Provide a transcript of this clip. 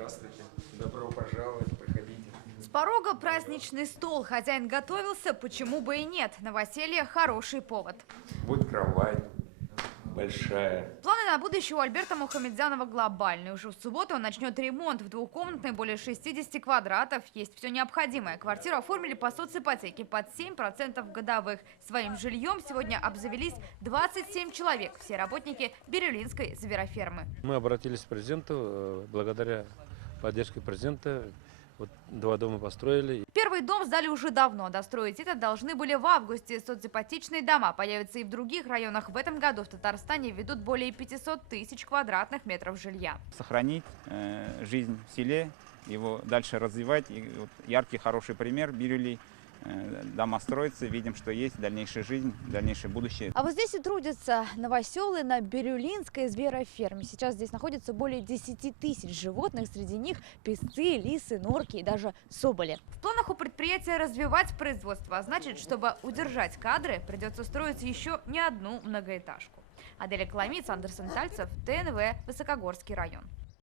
Здравствуйте. Добро пожаловать, проходите. С порога праздничный стол. Хозяин готовился, почему бы и нет. Новоселье – хороший повод. Вот кровать большая. Планы на будущее у Альберта Мухамедзянова глобальные. Уже в субботу он начнет ремонт в двухкомнатной, более 60 квадратов. Есть все необходимое. Квартиру оформили по соципотеке под 7% годовых. Своим жильем сегодня обзавелись 27 человек. Все работники Бирюлинской зверофермы. Мы обратились к президенту, благодаря поддержке президента. Вот 2 дома построили. Первый дом сдали уже давно. Достроить это должны были в августе. Соципотечные дома появятся и в других районах. В этом году в Татарстане ведут более 500 тысяч квадратных метров жилья. Сохранить жизнь в селе, его дальше развивать. И вот яркий, хороший пример Бирюли. Дома строятся, видим, что есть дальнейшая жизнь, дальнейшее будущее. А вот здесь и трудятся новоселы на Бирюлинской звероферме. Сейчас здесь находится более 10 тысяч животных. Среди них песцы, лисы, норки и даже соболи. В планах у предприятия развивать производство. А значит, чтобы удержать кадры, придется строить еще не одну многоэтажку. Аделя Коломиц, Андерсон Тальцев, ТНВ, Высокогорский район.